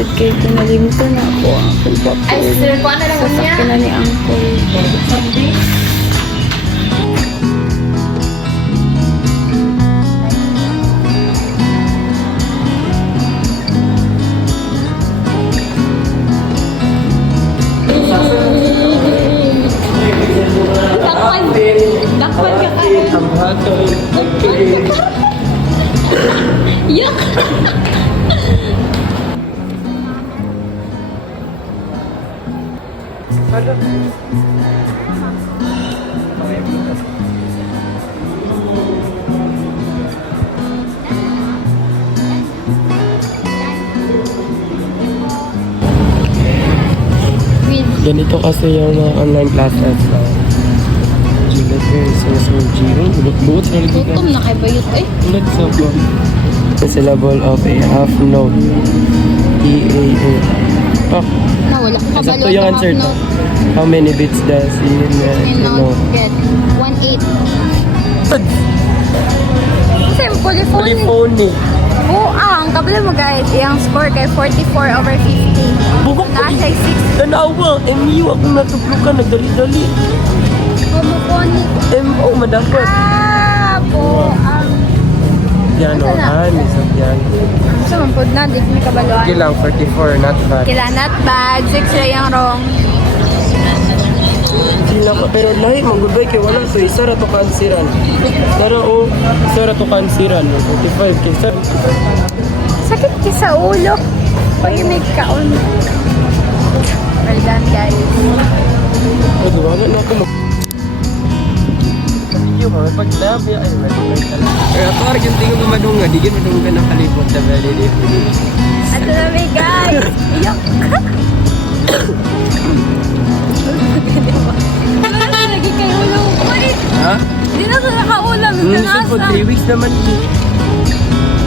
Jud kay kinalimutan na ako ang akong Ay, papel. sir, kuha na lang mo niya. Sasakyan na ni Uncle. Dakpan ka kayo. Ang hatoy. Yak! Ganito kasi yung mga online classes. Juliet Perry, Sir Giro. Buot sa ligigan. Gutom na kay Bayot eh. Ulit sa po. The syllable of a half note. E-A-A. Oh, Nawala ka sakto kabalo yung na answer half to. note. How many bits does And it know? note get 1/8. Simple phone. Polyphony. Oo, ang kabalo mo guys. Iyang score kay 44/50. Bugok ko. Nasa 6. Tanawa. MU akong natuplukan. Nagdali-dali. Homophonic. MO madapat. Po. Piano. Asa na? Isa piano. So, mampod na. Di may kabaluan. Okay lang, 44. Not bad. Kila not bad. 6 na yung wrong. Sila ka, pero lahi, mag-goodbye kay wala. So, isa ra to kansiran. Pero, isa ra to kansiran. 45 kay sir. Sakit ki sa ulo. Pag may kaon. Well done, guys. Ay, wala na ako mag... Yung mga pagdabi, ay, may talaga. Kaya parang yung tingin mo madunga, di yun madunga ng kalibot na valid. At na guys. Iyak. Lagi kayo ulo. Uy! Ha? Di na sa nakaulam. Minsan po, 3 weeks naman.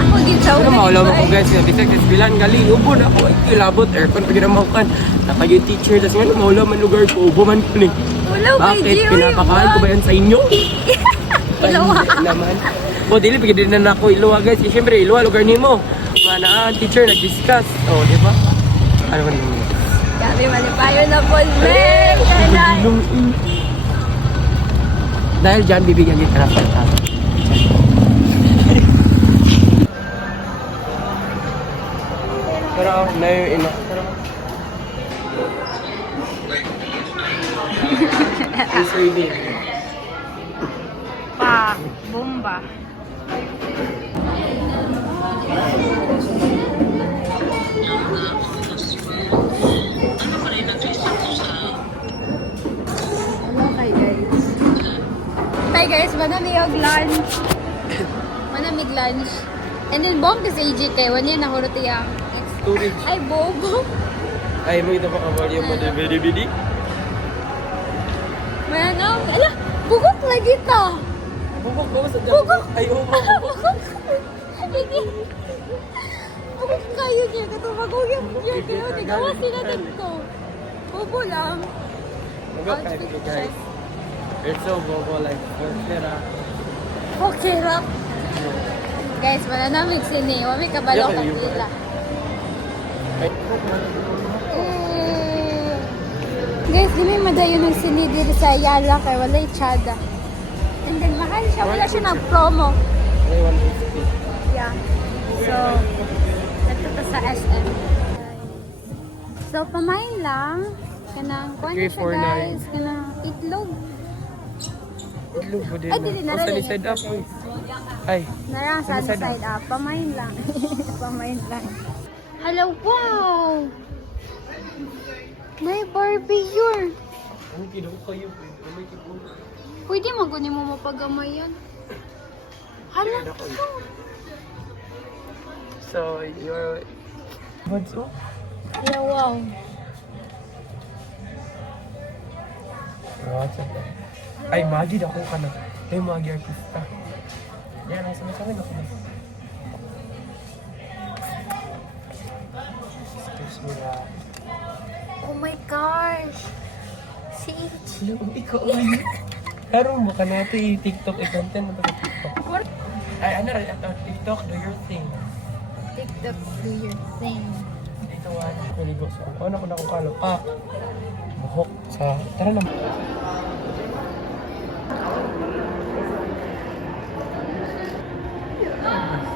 Ako din sa Pero ulo. maulaw ako guys, bisag sa bilan gali, ubo na ako, ay kilabot, aircon pag ginamakan. Naka yung teacher, tas nga maulaw man lugar ko, ubo man ko ni. Ulo kay Bakit? Gio. Pinapakain ko ba yan sa inyo? Ilawa. Ay, naman. O, dili, pagkita na ako iluwa guys. Eh, siyempre, iluwa, lugar ni mo. Mga teacher, nag-discuss. O, di ba? Ano ba naman? Gabi, malipayo na po. May! Kanay! Dahil dyan, bibigyan kita ng pagkakata. Pero, na yung ina. It's ready. Pa, bomba. Hello kay guys. Hi guys, manamig og lunch. Manamig lunch. And then bomb kasi AJ kay wala na hurot yang. Storage. Ay bobo. Ay, mo ito pa ka-volume mo ng bidi-bidi. Manang, ala, bugok lagi to. Bukok ko sa dyan. Bukok. Ay, bukok. Hindi. Bugok kayo niya. Katubagog yung kayo. Nagawasin natin to. Bobo lang. Magak kayo guys. It's so bobo like Pera. Okay, rap. Guys, mananamig sini. Wami kabalo ka nila. Guys, di may madayon ng sini dito sa Ayala kay walay tsada. And then mahal siya. Wala siya nag-promo. Ay, 150. Yeah. So, ito to sa SM. So, pamain lang. Kanang, kuha niyo siya 349. guys. Kanang itlog. Itlog po din. Ay, dili na O, sa rin. side up po. Ay, Narang sa Ano side side up. Pamain lang. Pamain lang. Hello, wow! May Barbie yun. ang kinuha kayo. May kipo. Pwede magunin mo mapagamay yan. Hala. So, you're... What's up? Yeah, wow. What's up? Ay, Maggie, ako ka na. Ay, Maggie, artista. Yan, nasa masakin ako na. Excuse me na. Oh my gosh. Si Ichi. Ikaw ay... Karoon mo ka natin i-TikTok, i-content mo sa TikTok. Ay, ano, TikTok, do your thing. TikTok, do your thing. tuwan, naligo sa ano ko na kung kalapak. Buhok sa, tara na.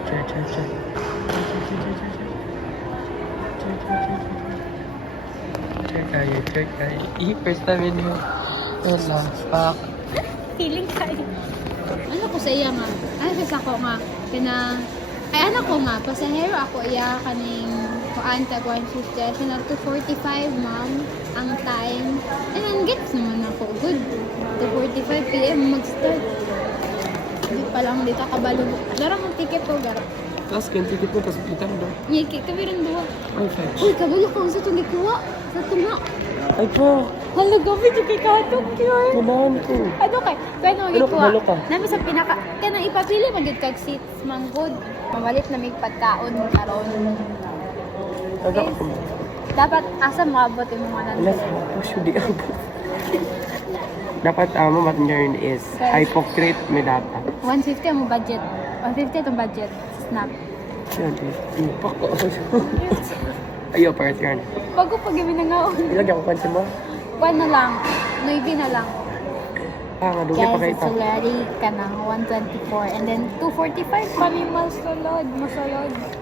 Check. Check kayo. First time in you. Wala, pak. Feeling kayo. Ano ko sa iya nga? Ano sa ako nga? Ay ano ko nga, pasahero ako iya kaning kuanta 150. Sinag 2:45 ma'am ang time. And then gets naman ako. Good. 2:45 PM mag-start. Hindi pa lang dito kabalo. Darang ang ticket ko gara. Tapos kaya ticket mo, tapos kita mo daw. Yiki kami rin duwa. Okay. Uy, kabalo ko sa itong ikuha. Sa tunga. Ay po, Hala, gabi yung kikatok yun. kumahan ko. Ano kay? Kaya nang Ano, kabalo ka? Namin sa pinaka... Kaya nang ipapili, magiging kag seats, manggod. Mamalit na may pagkaon mo karon. Taga ako mo. Dapat, asa maabot yung mga Let's nandun? push you di ako. Dapat what name is Okay. hypocrite may data. 150 ang budget. 150 itong budget. Snap. Yan, ipak ko. Ayaw, parang yan. Bago pag yung nangaon. Ilagyan ko pansin mo. 1 na lang. 9 na lang. Nga, dugi pa Guys, kayo it's already ka na 124. And then 245 pa may masulod.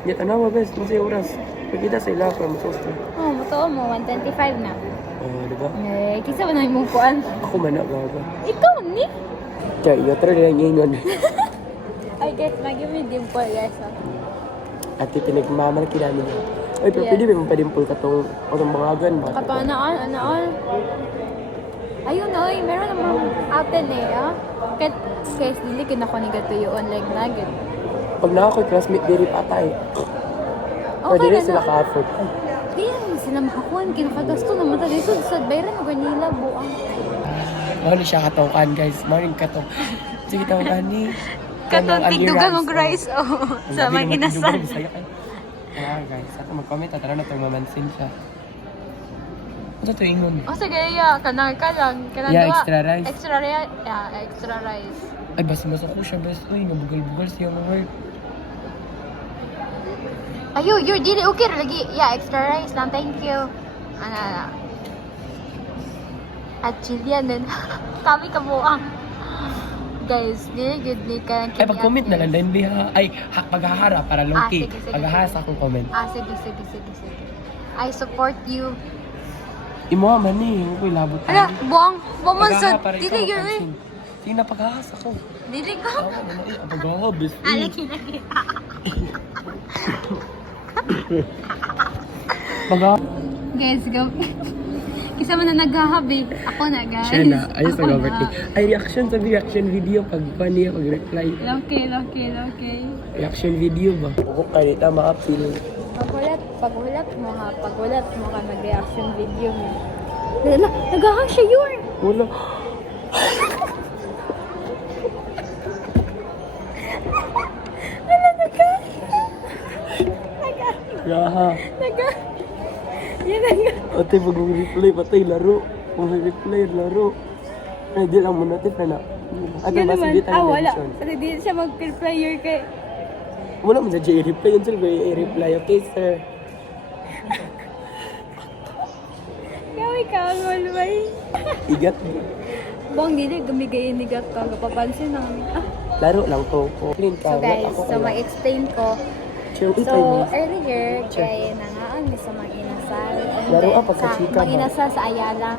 Yan, ano mo, bes? Masaya oras. Pagkita sa ila ko, masusto. Oh, matuo mo. 125 na. Diba? Eh, kisa ba na yung mukuan? Ako man na, gaga. Ikaw ni? Kaya, iyo, try na ngayon. I guess, mag-give me dimple, guys. Oh. At pinagmamalaki namin yun. Ay, pero Yeah. pwede ba magpa-dimple ka tong bangagan ba? Kapanaan, ano? Ayun, oy, meron namang atin eh, ah. Guys, hindi kinako ni gato yun, like nugget. Pag na ako, classmate, diri patay. O, Okay diri na sila na. ka-afford. Ay, Di yan, sila makakuhan, kinakagasto naman tayo. Sad, bayran mo ganila, buang. mahuli siya katawakan, guys. Morning katok. Sige, tawakan ni. Katong tigdugang og rice, oh. Sa mga inasal. Kaya guys, ato mag-comment at tara na itong mamansin siya. Ano ito ingon? O sige, yeah, kanang ka lang. Kanang Yeah, duwa. extra rice. Extra rice. Ay, basta ko siya, best. Uy, nabugal-bugal siya ng word. Ayo, you're dili okay ra lagi. Yeah, extra rice lang. Thank you. Ana. At Chilean din. Kami ka buang. Guys, dili good ni ka. Ay, pag-comment na lang din, biha. Ay, paghahara para low-key. sige. Paghahara sa akong comment. Sige. I support you. Imo man ni, huwag ko'y labot. Ala, buang. Buang Paghahara sa para ikaw dili yun eh. mapansin. Sige na, paghahas ako. Dili ko. Tawa mo na eh, paghahas, best. Lagi. Paghahas. Guys, go. Kisa man na naghahabi. Ako na, guys. Siya na, ayos Ako na overtake. Ay, reaction sa reaction video pag niya, pag-reply. Okay. Reaction video ba? Huwag ka nita ma-appeal. Pagulat mo ha. Pagulat mo ka nag-reaction video mo. Nagahang siya yun. Wala. Gaha. Ate, pag mag-reply, patay, laro. Kung mag-reply, laro. Ay, di lang mo natin na. Ate, Yan basta naman. di tayo Wala. mention. Kasi di siya mag-reply your kay... Wala mo na dyan i-reply. Yun sila i-reply. Okay, sir. Kaway ka, walway. Igat mo. Buang dili, gumigayin ni Gat ka. Kapapansin namin. Laro lang to. Clean ka. So guys, Ako so wala. mag-explain ko. Chill, So, itay mo. earlier, Sure. kaya nangaan mi sa Mag-Inasal. And Laro then, ang pagkachika sa mo. Mag-Inasal sa Ayala.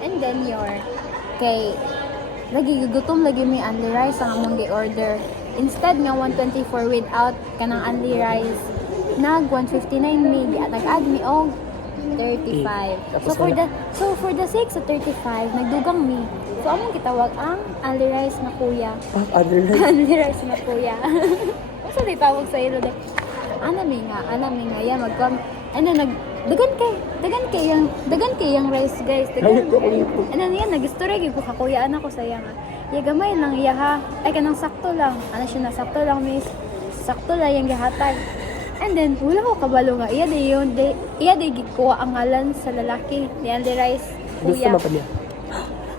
And then, kay, lagi gutom lagi may only rice ang among gi-order. Instead nga 124 without kanang only rice, nag 159 mi, nag-add mi og 35. So for the sake sa 35, nagdugang mi. So among gitawag ang only rice na kuya. Other life. Only rice na kuya. Ano di tawag sa ilo da? Ana mi nga ya magkom. Ano dagan kay yung rice guys. Ay, ito, ay, ito. Ano yan nag-story gyud ko ka kuya anak ko saya nga. Ya gamay lang iya ha. Ay kanang sakto lang. Ano siya na sakto lang miss. Sakto lang yung gihatag. And then wala ko kabalo nga iya di gikuha ang ngalan sa lalaki ni Andy Rice Gusto kuya. mo pa niya?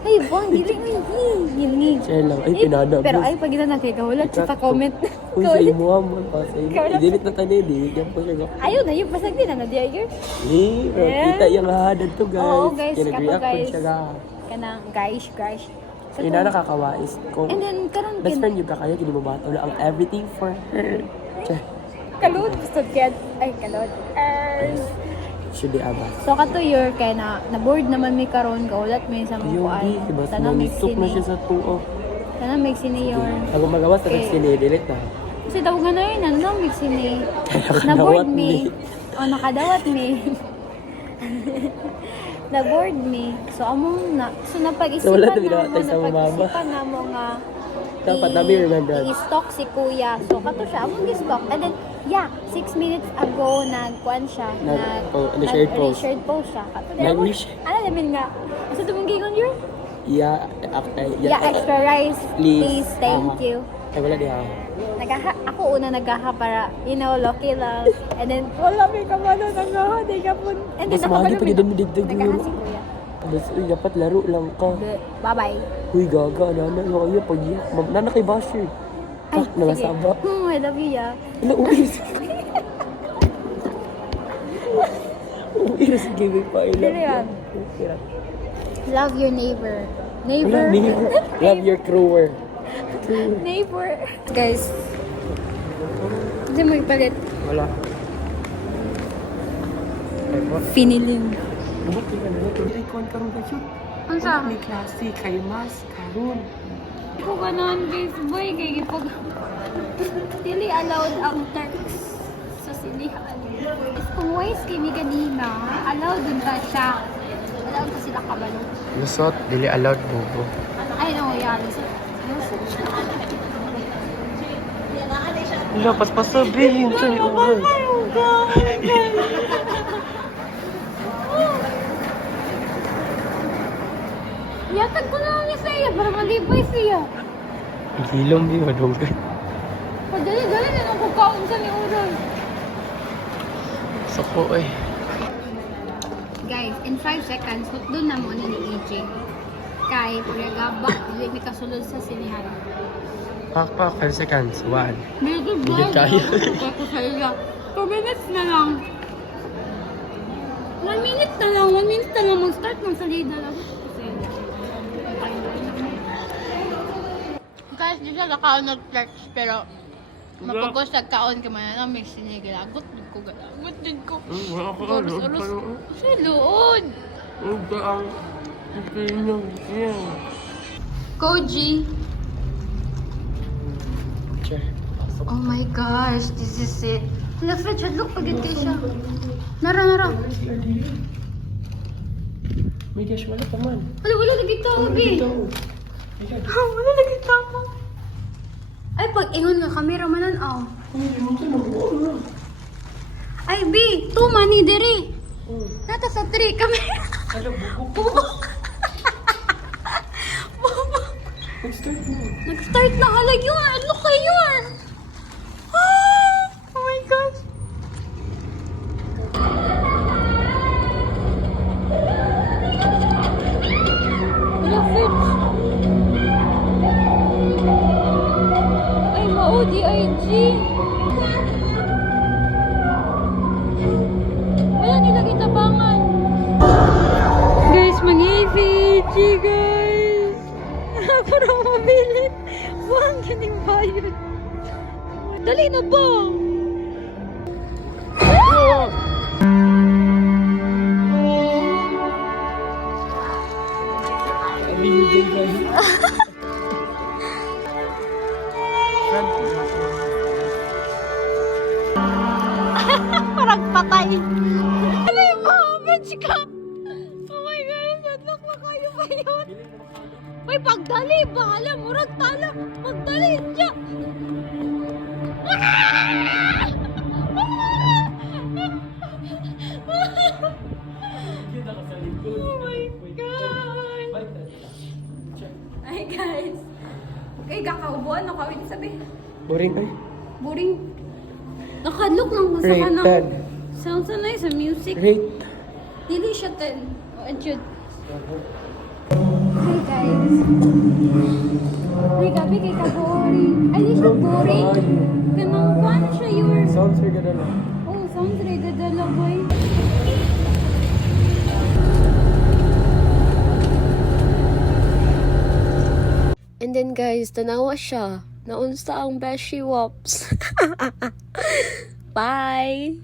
Ay, bang, dili mo yun. Share lang. Ay, pinada mo. Pero ay, pag ina nakikahulat siya sa comment. Kung sa imo mo, pa sa imo. Kaulat. I-delete na tayo, di. Diyan po siya. Ayaw na, yung pasag din na diya yun. Pero kita yung hahadad to, guys. Oo, guys, Kaya kato, nag-react po guys. siya ga. Kanang, guys. Yun na nakakawais. Kung And then, karon best friend yung kakaya, hindi mo bato na ang everything for her. Che, kalod, gusto kaya, ay, kalod. should be abas. So, katuyor, kaya na-board naman may karon kaulat may sa mga Yung kuan. di, diba? Sana may Sumisok na siya sa tuo. Sana may sini yun. Ako magawa sa Okay. sini-delete na. Kasi daw nga na yun, ano na may sini. Nakadawat Na-board me. me. O, nakadawat me. Na-board me. So, among na, so napag-isipan So, wala na na ginawa tayo sa mama. napag-isipan na mo nga Dapat namin remembrance. i-stock si kuya. So, kato siya, among gi-stock. And then, yeah, 6 minutes ago, nag-kuan siya. Nag-shared post. Nag-shared post siya. Kato, Nag-wish. alam namin nga, gusto tumong gingon yun? Yeah, Extra rice, please, thank Aha. you. Ay, wala di ako. Ako una naghaha para, lucky lang. And then, wala may kamano, naghaha, di ka po. And then, Mas mahal pa din mo digdig naghaha yun. si kuya. Tapos, uy, dapat laro lang ka. Bye-bye. Uy, gaga, nana, yung kayo, pag iyak. Nana kay Basher. Ay, Tak, nangasaba. I love you, yeah. Ala, uy. Uy, sige, may pa. I love Dili yan. you. Love your neighbor. Wala, Neighbor. neighbor. Love your crewer. Neighbor. Guys. Hindi mo ipalit. Wala. Ay, what? Finilin. Dapat yung ano, hindi ko karon ka shoot. Ang sa? May klase, kay Mas, karon. Kung ganon, guys, boy, kay gipag... Dili allowed ang text sa sinihan. Is kung wise kini ganina, allowed din ta siya. Allowed pa sila kabalo. Lusot, dili allowed, bobo. Ay, no, yan. Wala, paspasabihin sa niyo. Yatag ko na lang ni Saya para malibay siya. Hilom di ba dong? Dali na lang kukaon sa ni Ural. Sako eh. Guys, in 5 seconds, hot doon na mo ni AJ. Kay, pagagaba, hindi may kasulod sa sinihan. Pak, 5 seconds. 1. Medyo Hindi kaya. Ako sa iya. 2 minutes na lang. 1 minute na lang. 1 minute na lang. Mag-start ng salida lang. Guys, di siya nakaon nag-flex, pero mapagos nagkaon ka man na may sinigilagot din ko galagot din ko. Wala ko Uros sa luod. Uga ang pinong yan. Koji. Che. Oh my gosh, this is it. Hala, Fred, look, pagod kayo siya. Nara. May gosh, wala pa man. Wala lagi tawag eh. Wala lagi tawag. Ay, pag ingon nga kamera manan, oh. Ay, B, 2 mani diri. Nata sa 3, kamera. Bubok. Nag-start na halag yun. Ano kayo? Oh my gosh. Wala, Fitch. Ay, maudi IG. Wala nila kitabangan. Guys, mag-EVG, guys. Para mabilit. Buang gining bayad. Dali na ba? Parang patay. Dali mo, bitch ka. Oh my God, nadlock na kayo ba yun? Uy, pagdali, bahala, murag tala. Pagdali, siya. Oh my God. Ay, guys. Okay, kakaubuan, nakawin sabi. Boring ay. Boring. Nakadlock lang sa Rate kanang. 10. Sounds so nice sa music. Rate. Dili siya 10. Oh, and Hi guys. Ay, gabi kay ka-boring. Ay, di siya boring. Kanang paano siya your... Sounds very good na. Oh, sounds very good dala, boy. And then guys, tanawa siya. Naunsa ang Beshi Wops. Bye!